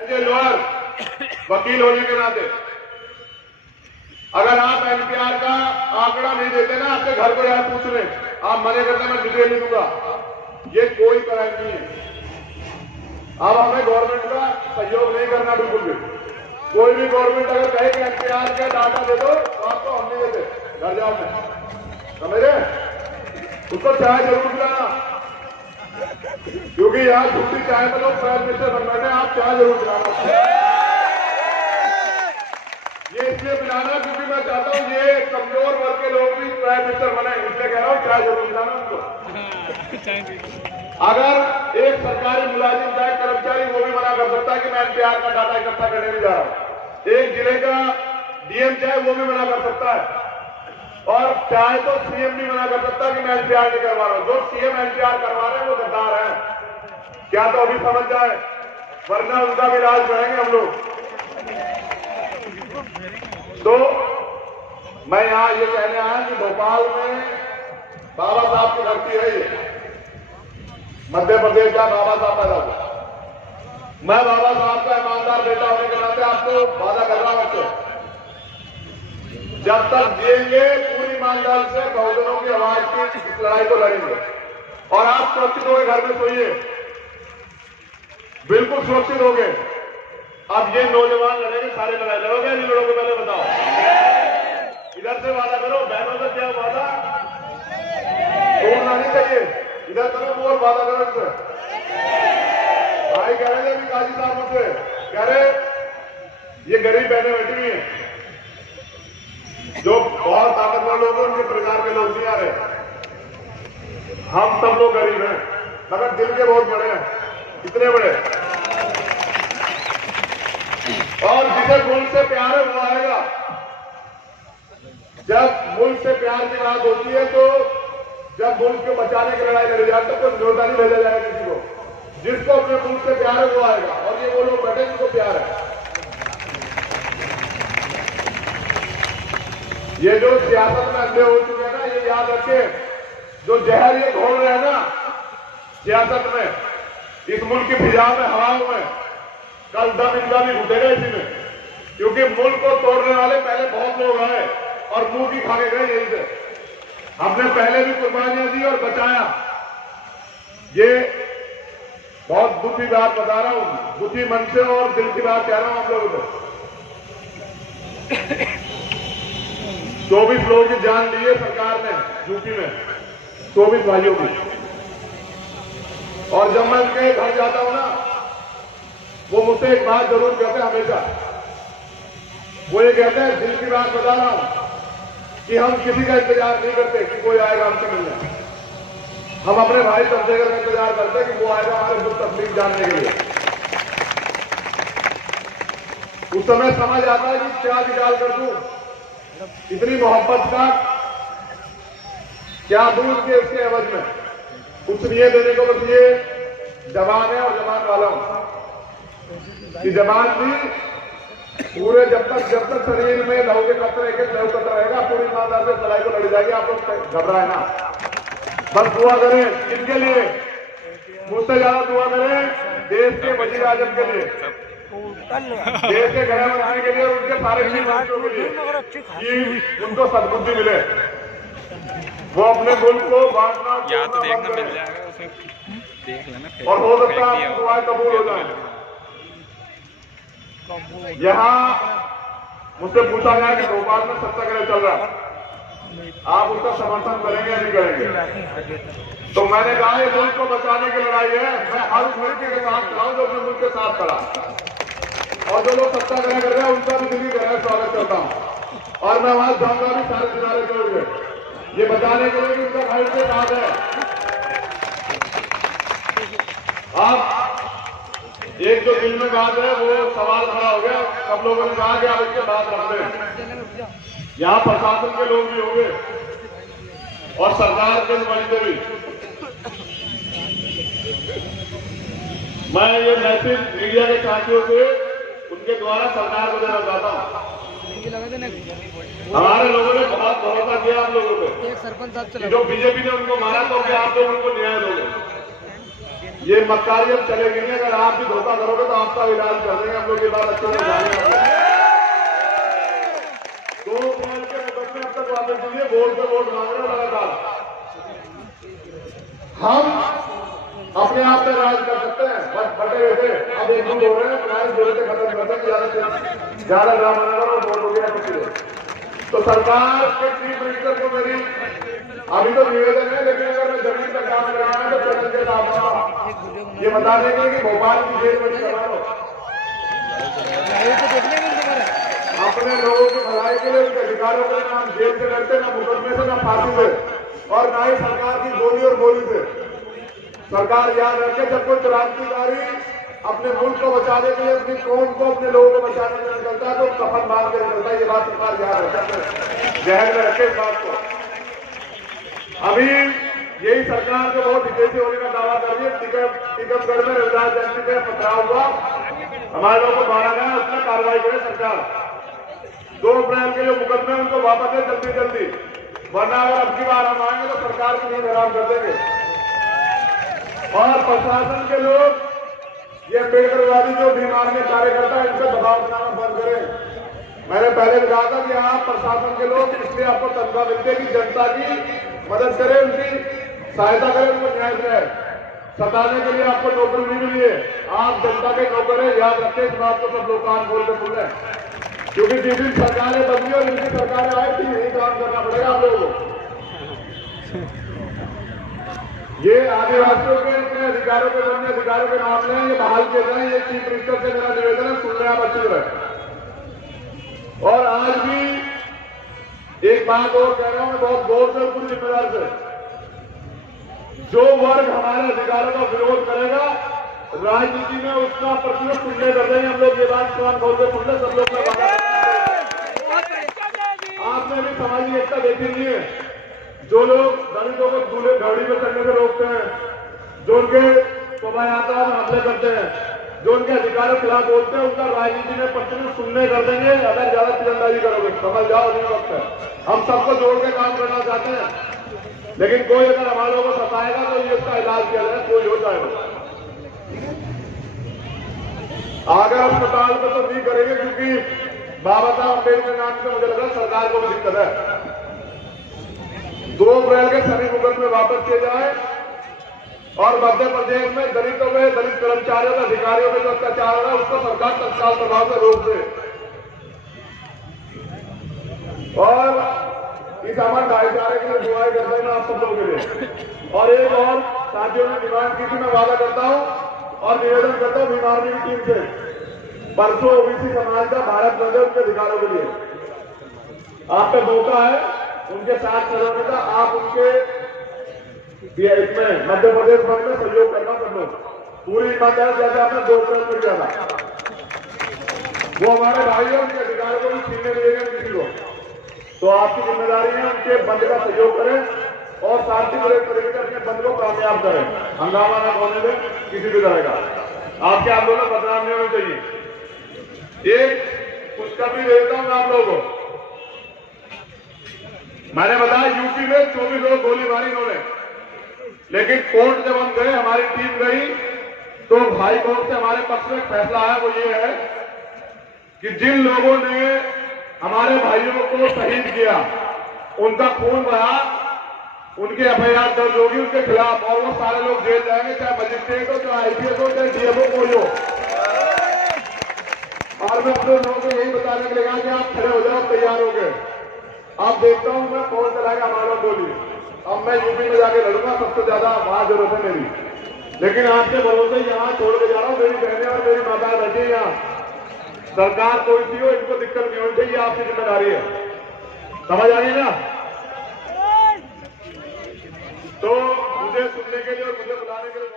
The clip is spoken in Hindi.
लोअर वकील होने के नाते अगर आप एनपीआर का आंकड़ा नहीं देते ना, आपके घर को यार पूछ रहे, आप मने करते मैं डिटेल नहीं दूंगा, ये कोई क्राइम नहीं है। अब हमें गवर्नमेंट का सहयोग नहीं करना बिल्कुल भी। कोई भी गवर्नमेंट अगर कहे कि एनपीआर का डाटा दे दो तो आपको हम नहीं देते, घर जाओ में, समझे? उसको चाय जरूर पिलाना, क्योंकि यार झूठी चाय में लोग प्राइम मिनिस्टर बन बैठे, आप चाय जरूर पिलाना। ये इसलिए पिलाना क्योंकि मैं चाहता हूँ ये कमजोर वर्ग के लोग भी प्राइम मिनिस्टर बने, इसलिए कह रहा हूँ चाय जरूर पिलाना उनको। अगर एक सरकारी मुलाजिम का कर्मचारी वो भी मना कर सकता है कि मैं एनपीआर का डाटा इकट्ठा करने नहीं जा रहा हूं, एक जिले का डीएम चाहे वो भी मना कर सकता है, और चाहे तो सीएम भी मना कर सकता है कि मैं एनपीआर नहीं करवा रहा हूं। जो सीएम एनपीआर करवा रहे हैं वो गद्दार है, क्या तो अभी समझ जाए, वरना उनका भी राज करेंगे हम लोग। तो मैं यहां ये कहने आया कि भोपाल में बाबा साहब की धरती है, ये मध्य प्रदेश का बाबा साहब पैदा हुआ। मैं बाबा साहब का ईमानदार बेटा होने के नाते आपको वादा कर रहा हूं, जब तक जिएंगे पूरी ईमानदार से बहुजनों की आवाज की इस लड़ाई को लड़ेंगे। और आप सुरक्षित होंगे, घर में सोइए, बिल्कुल सुरक्षित होंगे। अब ये नौजवान लड़ेंगे, सारे लड़ाई लड़ोगे नहीं लड़ोगे, पहले बताओ। इधर से वादा करो, बहनों से क्या वादा तोड़ना नहीं चाहिए, इधर करो वो वादा करो इनसे। भाई कह रहे थे अभी काजी साहब मुझसे कह रहे, ये गरीब बहनें बैठी हुई हैं, जो बहुत ताकतवर लोग हैं उनके परिवार के लोग नहीं आ रहे। हम सब लोग गरीब हैं मगर दिल के बहुत बड़े हैं, इतने बड़े। और जिसे मुल्क से प्यार है वो आएगा। जब मुल्क से प्यार की बात होती है तो जब मुल्क को बचाने की लड़ाई लड़ी जाती है तो न्योता नहीं भेजा जाएगा किसी को। जिसको अपने मुल्क से प्यार है वो आएगा, और ये वो लोग बैठे जिनको प्यार है। ये जो सियासत में अंधे हो चुके हैं ना, ये याद रखे, जो जहर ये घोल रहे हैं ना सियासत में, इस मुल्क की फिजा में, हवाओं में, कल दम इनका भी घुटेगा इसी में। क्योंकि मुल्क को तोड़ने वाले पहले बहुत लोग आए और मुंह की खा के गए यहीं से। हमने पहले भी कुर्बानियां दी और बचाया। ये बहुत दुखी बात बता रहा हूं, दुखी मन से और दिल की बात कह रहा हूं आप लोगों को। 24 लोगों की जान ली है सरकार ने यूपी में, 24 भाइयों की। और जब मैं उनके घर जाता हूं ना, वो मुझसे एक बात जरूर कहते हैं हमेशा, वो ये कहते हैं, दिल की बात बता रहा हूं कि हम किसी का इंतजार नहीं करते कि कोई आएगा हमसे मिलने। हम अपने भाई चंद्रशेखर का इंतजार करते हैं कि वो आएगा हमारे दुख तकलीफ जानने के लिए। उस समय समझ आता है कि क्या निकाल कर दूं, इतनी मोहब्बत का क्या दूं इसके एवज में। कुछ नहीं है देने को, बस ये जबान है और जबान वाला हूं कि जबान भी पूरे जब तक शरीर में लहू के कतरे एक लहू कतरा रहेगा, पूरी ईमानदार से लड़ाई को लड़ी जाएगी। आप लोग घबराए ना, बस दुआ करें किनके लिए, मुझसे ज्यादा दुआ करें देश के वजीर आजम के लिए, देश के गृह मंत्री के लिए, उनके सारे मंत्रियों के लिए कि उनको सद्बुद्धि मिले, वो अपने मुल्क को बांटना या तो देखना मिल जाएगा उसमें, देख लेना, और हो सकता है दुआएं कबूल हो जाए। यहाँ मुझसे पूछा गया कि भोपाल में सत्याग्रह चल रहा है, आप उसका समर्थन करेंगे या नहीं करेंगे? तो मैंने कहा ये मुल्क को बचाने की लड़ाई है, मैं हर उस मुल्क के साथ खड़ा हूं जो अपने मुल्क के साथ खड़ा, और जो लोग सत्याग्रह कर रहे हैं उनका भी दिल्ली गहरा स्वागत करता हूं। और मैं वहां जाऊंगा भी सारे सितारे जोड़ के, ये बताने के लिए कि उनका घर से बात है। आप एक जो दिल में बात है वो सवाल खड़ा हो गया, सब लोगों ने कहा कि आप इसके बात रख लें। यहाँ प्रशासन के लोग भी होंगे और सरकार के नुमाइंदे भी। मैं ये मैसेज मीडिया के साथियों से उनके द्वारा सरकार को देना चाहता हूँ। हमारे लोगों ने बहुत भरोसा किया आप लोगों पे, जो बीजेपी ने उनको मारा तो क्या आप लोग उनको न्याय दोगे? ये मक्कारी अब चलेगी नहीं। अगर आप भी धोखा करोगे तो आपका इलाज कर देंगे हम लोग। ये बात अच्छे से जानेंगे। 2 साल के मुकदमे अब तक वापस दीजिए। वोट पे वोट मांग रहे हैं लगातार। हम अपने आप में राज कर सकते हैं, बस बटे हुए थे। अब एक दूध हो रहे हैं, पुराने जोड़े से खत्म करते हैं। ज्यादा ड्रामा ना करो, वोट हो गया कुछ। तो सरकार के चीफ मिनिस्टर को मेरी अभी तो निवेदन है, लेकिन अगर मैं जमीन पर काम कराना है तो चरण के साथ ये बता देंगे कि भोपाल की जेल में करा लो। अपने लोगों की भलाई के लिए, उनके अधिकारों के लिए ना हम जेल से डरते, ना मुकदमे से, ना फांसी से, और ना ही सरकार की गोली और बोली से। सरकार याद रखे, जब कोई क्रांतिकारी अपने मुल्क को बचाने के लिए, अपनी कौम को, अपने लोगों को बचाने के लिए निकलता है तो कफन बांध के निकलता है। ये बात सरकार याद रखे, जहन में रखे इस बात को। अभी यही सरकार जो बहुत विदेशी होने का दावा कर रही है, टीकमगढ़ में रविदास जयंती पे पथराव हुआ, हमारे लोगों को मारा गया, उसमें कार्रवाई करे सरकार। 2 अप्रैल के जो मुकदमे उनको वापस है जल्दी जल्दी, वरना अगर अब की बार हम आएंगे तो सरकार की नींद हराम कर देंगे। और प्रशासन के लोग, ये अम्बेडकरवादी जो बीमार में कार्यकर्ता है, इनसे दबाव बनाना बंद करें। मैंने पहले भी कहा था कि आप प्रशासन के लोग इसलिए आपको तनख्वाह मिलती है कि जनता की मदद करें, उनकी सहायता करें, उनको न्याय दें। सताने के लिए आपको नौकरी नहीं मिली है, आप जनता के नौकर हैं। याद रखें इस बात को, सब लोग कान खोल के सुन रहे हैं। क्योंकि जिस दिन सरकारें बदली और जिनकी सरकारें आए थी, यही काम करना पड़ेगा आप लोगों को। ये आदिवासियों के अपने अधिकारों के बनने, अधिकारों के मामले हैं, ये बहाल किए जाए। ये चीफ मिनिस्टर से मेरा निवेदन है, सुन रहे आप अच्छी तरह। और आज भी एक बात और कह रहा हूं मैं, बहुत गौर से, पूरी जिम्मेदार से, जो वर्ग हमारे अधिकारों का विरोध करेगा, राजनीति में उसका प्रतिरोध सुनने कर देंगे हम लोग। ये बात कान खोल के सुन ले सब लोग। आपने भी सामाजिक एकता देखी नहीं है। जो लोग दलितों को दूल्हे घड़ी में चढ़ने से रोकते हैं, जो उनके शोभायात्रा में हमले करते हैं, जो उनके अधिकारों के खिलाफ बोलते हैं, उनका राजनीति में प्रतिनिधि सुनने कर देंगे। अगर ज्यादा तीरंदाजी करोगे समझ जाओ, नहीं वक्त है। हम सबको जोड़ के काम करना चाहते हैं, लेकिन कोई अगर हमारे को सताएगा तो ये उसका इलाज किया जाए, कोई हो जाएगा। अगर अस्पताल को तो नहीं करेंगे, क्योंकि बाबा साहब अम्बेडकर नाम से मुझे लगा सरकार को भी दिक्कत है। 2 अप्रैल के सभी मुकदमे वापस किए जाए और मध्य प्रदेश में दलितों में, दलित कर्मचारियों में, अधिकारियों में जो अत्याचार हो रहा है उसको सरकार तत्काल प्रभाव से रोक दे। और इस अमन भाईचारे के लिए दुआएं करता हूं आप सब लोगों के लिए। और एक और साथियों ने डिमांड की थी, मैं वादा करता हूं और निवेदन करता हूं भीम आर्मी की टीम से, परसों ओबीसी समाज का भारत बंद है उनके अधिकारों के लिए। आप पे मौका है उनके साथ चलाने का। आप उनके इसमें मध्य प्रदेश बंद में सहयोग करना सब लोग, पूरी ईमानदारी, जैसे आपने 2 अप्रैल में किया था। वो हमारे भाई है, उनके अधिकारों को भी छीनने देंगे किसी को। तो आपकी जिम्मेदारी है उनके बंद का सहयोग करें और शांतिपूर्वक तरीके से अपने बंद को कामयाब करें। हंगामा न होने दें किसी भी तरह का। आपके आंदोलन बदनाम नहीं होने चाहिए। एक खुशखबरी दे देता हूं आप लोगों को। मैंने बताया यूपी में 24 लोग गोली मारी इन्होंने, लेकिन कोर्ट जब हम गए, हमारी टीम गई, तो हाई कोर्ट से हमारे पक्ष में फैसला आया। वो ये है कि जिन लोगों ने हमारे भाइयों को शहीद किया, उनका खून बहा, उनके एफआईआर दर्ज होगी उनके खिलाफ, और वो सारे लोग जेल जाएंगे, चाहे मजिस्ट्रेट हो, चाहे आईपीएस हो, चाहे डीएमओ कोई हो। और मैं अपने लोगों को यही बताने के लिए कहा कि आप खड़े हो जाओ, तैयार हो गए। आप देखता हूं मैं कौन चलाएगा हमारा गोली। अब मैं यूपी में जाके लड़ूंगा, सबसे ज्यादा वहां जरूरत है मेरी। लेकिन आपके भरोसे यहां छोड़ के जा रहा हूं। मेरी बहनें और मेरी माताएं बैठी यहाँ। सरकार कोई सी हो, इनको दिक्कत नहीं होनी चाहिए, आपकी जिम्मेदारी है। समझ आ गई ना? तो मुझे सुनने के लिए और मुझे बुलाने के लिए